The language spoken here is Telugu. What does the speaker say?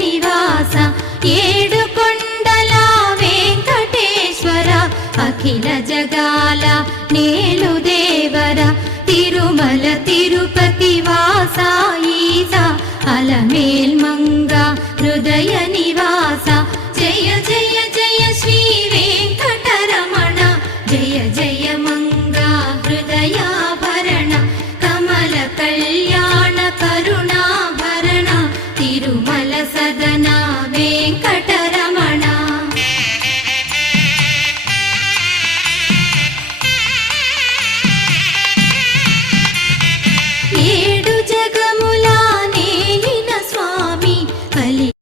నివాస ఏడుకొండల వెంకటేశ్వర అఖిల జగాల నేలు దేవర తిరుమల తిరుపతి వాస ఈస అలమేల్మంగ హృదయ నివాస జయ జయ జయ శ్రీ వెంకటరమణ జయ జయ మంగ హృదయాభరణ కమల కళ్యాణ కరుణాభరణ తిరుమల సదన